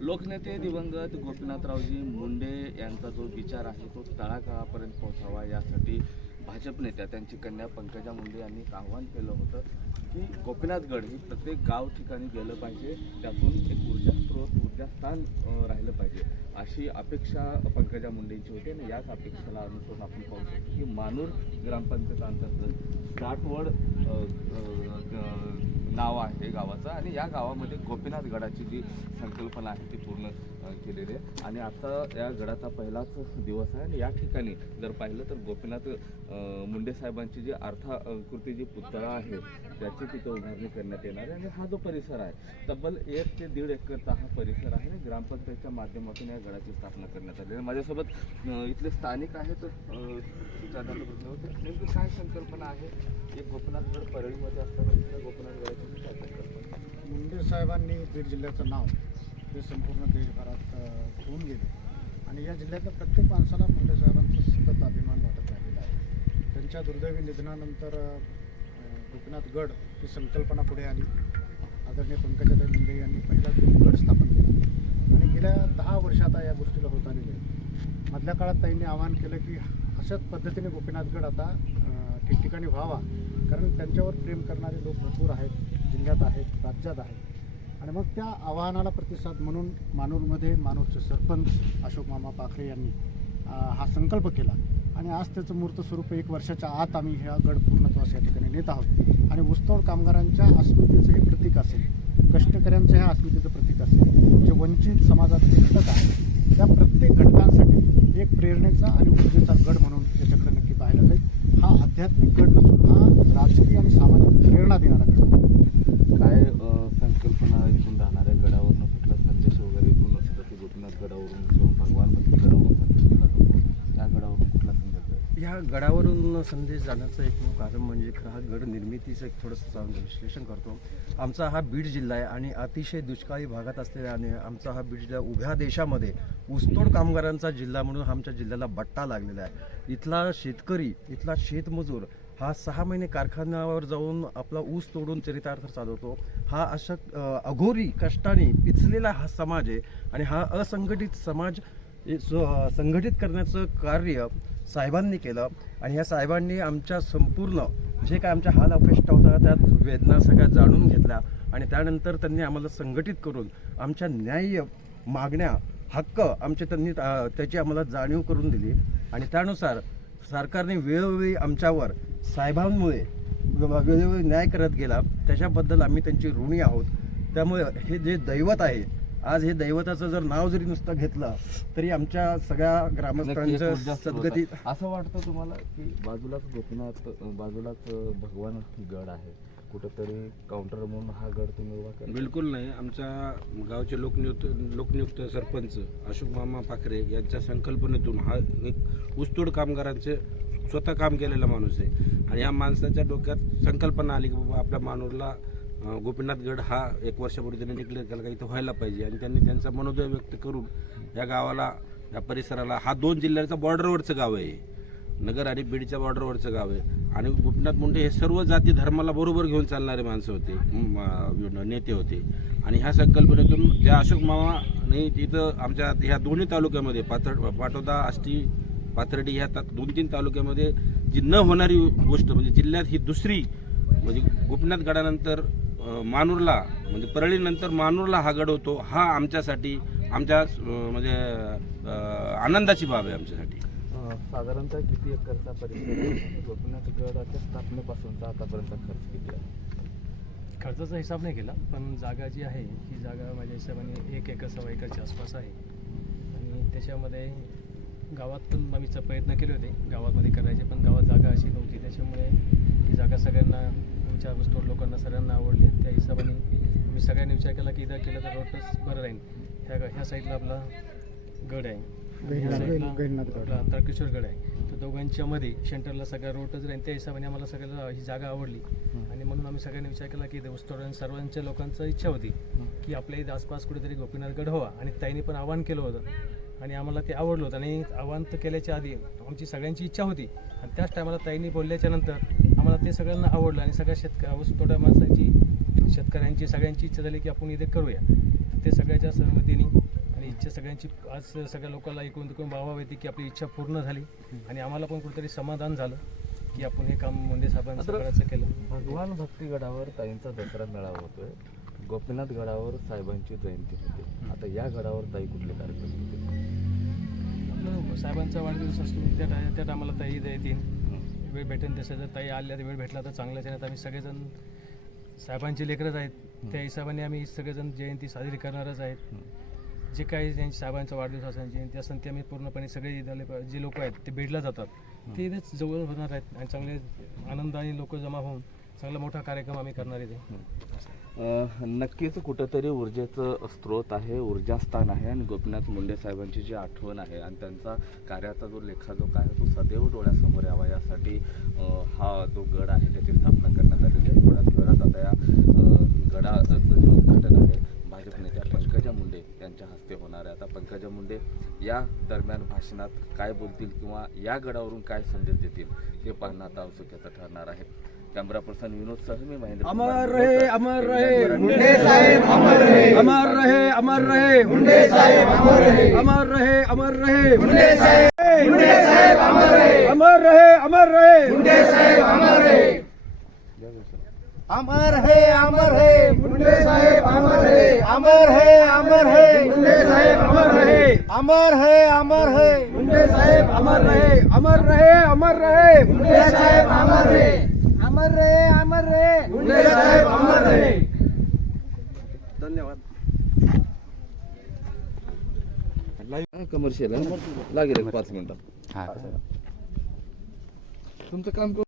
लोकनेते दिवंगत गोपीनाथरावजी मुंडे यांचा जो विचार आहे तो तळागाळापर्यंत पोहोचावा यासाठी भाजप नेत्या त्यांची कन्या पंकजा मुंडे यांनी एक आव्हान केलं होतं की गोपीनाथगड हे प्रत्येक गाव ठिकाणी गेलं पाहिजे त्यातून एक ऊर्जा स्रोत ऊर्जास्थान स्थान राहिलं पाहिजे. अशी अपेक्षा पंकजा मुंडेंची होती आणि याच अपेक्षेला अनुसरून आपण पाहू शकतो की मानूर ग्रामपंचायतांतर्गत साठवड ग- नाव आहे गावाचं आणि या गावामध्ये गोपीनाथ गडाची जी संकल्पना आहे ती पूर्ण केलेली आहे. आणि आता या गडाचा पहिलाच दिवस आहे आणि या ठिकाणी जर पाहिलं तर गोपीनाथ मुंडे साहेबांची जी अर्थाकृती जी पुतळा आहे त्याची तिथे उभारणी करण्यात येणार आहे. आणि हा जो परिसर आहे तब्बल एक ते दीड एकरचा हा परिसर आहे. आणि ग्रामपंचायतच्या माध्यमातून या गडाची स्थापना करण्यात आली आहे. माझ्यासोबत इथले स्थानिक आहेत विचारण्याचा प्रश्न होता. नेमकी काय संकल्पना आहे? एक गोपीनाथ गड परळीमध्ये असताना गोपीनाथ गडाची मुंडे साहेबांनी बीड जिल्ह्याचं नाव हे संपूर्ण देशभरात घेऊन होऊन गेले. आणि या जिल्ह्यातल्या प्रत्येक माणसाला मुंडे साहेबांचा सतत अभिमान वाटत राहिलेला आहे. त्यांच्या दुर्दैवी निधनानंतर अ, गोपीनाथ गड ही संकल्पना पुढे आली. आदरणीय पंकजाताई मुंडे यांनी पहिला गड स्थापन केला. आणि गेल्या दहा वर्षात या गोष्टीला होत आलेली आहे. मधल्या काळात ताईंनी आवाहन केलं की अशाच पद्धतीने गोपीनाथगड आता ठिकठिकाणी व्हावा. कारण त्यांच्यावर प्रेम करणारे लोक भरपूर आहेत. जिल्ह्यात आहेत राज्यात आहेत. आणि मग त्या आवाहनाला प्रतिसाद म्हणून मानूरमध्ये मानूरचे सरपंच अशोक मामा पाखरे यांनी हा संकल्प केला. आणि आज त्याचं मूर्त स्वरूप एक वर्षाच्या आत आम्ही ह्या गड पूर्णत्वास या ठिकाणी नेत आहोत. आणि ऊसतोड कामगारांच्या अस्मितेचं हे प्रतीक असेल कष्टकऱ्यांचं ह्या अस्मितेचं प्रतीक असेल जे वंचित समाजातले घटक आहेत त्या प्रत्येक घटकांसाठी एक प्रेरणेचा आणि ऊर्जेचा गड म्हणून याच्याकडे नक्की पाहायला जाईल. हा आध्यात्मिक गड नसून हा राजकीय आणि सामाजिक प्रेरणा देणारा गड आहे. काय अ, संकल्पना इथून राहणार आहे गडावरून कुठला संदेश वगैरे इथून असतो की गोपीनाथ गडावरून जो भगवान भक्ती गडावरून संदेश दिला जातो त्या गडावरून कुठला संदेश आहे ह्या गडावरून संदेश जाण्याचं एक कारण म्हणजे खरं हा गड निर्मितीचं एक थोडंसं विश्लेषण करतो. आमचा हा बीड जिल्हा आहे आणि अतिशय दुष्काळी भागात असलेल्याने आणि आमचा हा बीड जिल्हा उभ्या देशामध्ये ऊसतोड कामगारांचा जिल्हा म्हणून आमच्या जिल्ह्याला बट्टा लागलेला आहे. इथला शेतकरी इथला शेतमजूर हा सहा महिने कारखान्यावर जाऊन आपला ऊस तोडून चरितार्थ चालवतो हा अशा अघोरी कष्टाने पिचलेला हा समाज आहे आणि हा असंघटित समाज संघटित करण्याचं कार्य साहेबांनी केलं. आणि ह्या साहेबांनी आमच्या संपूर्ण जे काय आमच्या हाल अपेष्टा होता त्यात वेदना सगळ्या जाणून घेतल्या. आणि त्यानंतर त्यांनी आम्हाला संघटित करून आमच्या न्याय्य मागण्या हक्क आमचे त्यांनी त्याची आम्हाला जाणीव करून दिली. आणि त्यानुसार सरकारने वेळोवेळी आमच्यावर साहेबांमुळे वेळोवेळी न्याय करत गेला. त्याच्याबद्दल आम्ही त्यांची ऋणी आहोत. त्यामुळे हे जे दैवत आहे आज हे दैवताचं जर नाव जरी नुसतं घेतलं तरी आमच्या सगळ्या ग्रामस्थांचं. असं वाटतं तुम्हाला की बाजूलाच गोपीनाथ बाजूलाच भगवान गड आहे? कुठंतरी काउंटर म्हणून हा गड तुम्ही उभा करा बिलकुल नाही. आमच्या गावचे लोकनियुक्त लोकनियुक्त सरपंच अशोक मामा पाखरे यांच्या संकल्पनेतून हा एक ऊसतोड कामगारांचे स्वतः काम केलेला माणूस आहे. आणि या माणसाच्या डोक्यात संकल्पना आली की बाबा आपल्या मानूरला गोपीनाथगड हा एक वर्षापूर्वी त्यांनी डिक्लेअर केला का इथं व्हायला पाहिजे. आणि त्यांनी त्यांचा मनोदय व्यक्त करून या गावाला या परिसराला हा दोन जिल्ह्याचा बॉर्डरवरचं गाव आहे. नगर आणि बीडच्या बॉर्डरवरचं गाव आहे. आणि गोपीनाथ मुंडे हे सर्व जाती धर्माला बरोबर घेऊन चालणारे माणसं होते नेते होते. आणि ह्या संकल्पनेतून ज्या अशोक मामाने तिथं आमच्या ह्या दोन्ही तालुक्यामध्ये पाथर पाटोदा आष्टी पाथर्डी ह्या ता दोन तीन तालुक्यामध्ये जी न होणारी गोष्ट म्हणजे जिल्ह्यात ही दुसरी म्हणजे गोपीनाथ गडानंतर मानूरला म्हणजे परळीनंतर मानूरला हा गड होतो हा आमच्यासाठी आमच्या म्हणजे आनंदाची बाब आहे आमच्यासाठी. साधारणतः किती एकरचा परिसर गोपीनाथ गडाच्या स्थापनेपासूनचा आतापर्यंत खर्च किती आहे? खर्चाचा हिसाब नाही केला पण जागा जी आहे ही जागा माझ्या हिशोबाने एक एकर सव्वा एकरच्या आसपास आहे. आणि त्याच्यामध्ये गावात पण आम्ही प्रयत्न केले होते गावामध्ये करायचे पण गावात जागा अशी नव्हती. त्याच्यामुळे ही जागा सगळ्यांना आमच्या वस्तूवर लोकांना सगळ्यांना आवडली त्या हिशोबाने आम्ही सगळ्यांनी विचार केला की इथं केलं तर रोडच बरं राहील. ह्या ह्या साईडला आपला गड आहे. ह्या साईडला गड. आपला गड आहे. तर दोघांच्या मध्ये सेंटरला सगळा रोडच राहील. त्या हिशोबाने आम्हाला सगळ्याला ही जागा आवडली. आणि म्हणून आम्ही सगळ्यांनी विचार केला की देवस्थान सर्वांच्या लोकांचं इच्छा होती की आपल्या इथं आसपास कुठेतरी गोपीनाथगड व्हावा आणि ताईने पण आवाहन केलं होतं. आणि आम्हाला ते आवडलं होतं. आणि आव्हान तर केल्याच्या आधी आमची सगळ्यांची इच्छा होती. आणि त्याच टायमाला ताईने बोलल्याच्या नंतर आम्हाला ते सगळ्यांना आवडलं आणि सगळ्या शेतक ऊस तोड्या माणसांची शेतकऱ्यांची सगळ्यांची इच्छा झाली की आपण इथे करूया. ते सगळ्याच्या सहमतीने आणि इच्छा सगळ्यांची आज सगळ्या लोकांना एकूण तिकून भावा येते की आपली इच्छा पूर्ण झाली आणि आम्हाला पण कुठेतरी समाधान झालं की आपण हे काम मुंडे साहेबांचं करायचं केलं. भगवान भक्तीगडावर ताईंचा दसरा मेळावा होतोय. गोपीनाथ गडावर साहेबांची जयंती होते. आता या गडावर ताई कुठले कार्यक्रम होते साहेबांचा वाढदिवस असतो. त्या टाय त्या टायमाला ताई येतील वेळ भेटेल तसं जर ताई आल्या तर वेळ भेटला तर चांगलाच आहे. आम्ही सगळेजण साहेबांचे लेकरच आहेत. त्या हिशोबाने आम्ही सगळेजण जयंती साजरी करणारच आहेत. जे काही ज्यांची साहेबांचा वाढदिवस असेल जयंती असेल ते आम्ही पूर्णपणे सगळे जे लोक आहेत ते भेटला जातात. ते इथेच जवळ होणार आहेत आणि चांगले आनंदाने लोक जमा होऊन चांगला मोठा कार्यक्रम आम्ही करणार इथे नक्कीच कुठंतरी ऊर्जेचं स्रोत आहे ऊर्जास्थान आहे आणि गोपीनाथ मुंडे साहेबांची जी आठवण आहे आणि त्यांचा कार्याचा जो लेखा जो काय आहे तो सदैव डोळ्यासमोर यावा यासाठी हा जो गड आहे त्याची स्थापना करण्यात आलेली आहे. थोड्याच वेळात आता या गडाचं जे उद्घाटन आहे भाजप नेत्या पंकजा मुंडे यांच्या हस्ते होणार आहे. आता पंकजा मुंडे या दरम्यान भाषणात काय बोलतील किंवा या गडावरून काय संदेश देतील हे पाहणं आता औत्सुक्याचं ठरणार आहे. कॅमेरा पर्सन विनोद सह मी महेंद्र अमर रहे अमर रहे. मुंडे साहेब अमर रहे अमर रहे अमर रहे मुंडे साहेब अमर रहे अमर रहे अमर रहे मुंडे साहेब मुंडे साहेब अमर रहे अमर रहे अमर रहे मुंडे साहेब अमर रहे अमर है अमर है मुंडे साहेब अमर है अमर है अमर है मुंडे साहेब अमर रहे अमर है अमर है मुंडे साहेब अमर रहे अमर रहे अमर रहे मुंडे साहेब अमर रहे अमर रहे अमर साहेब अमर रहे धन्यवाद. कमर्शियल? लागेल पाच मिनिटात तुमचं काम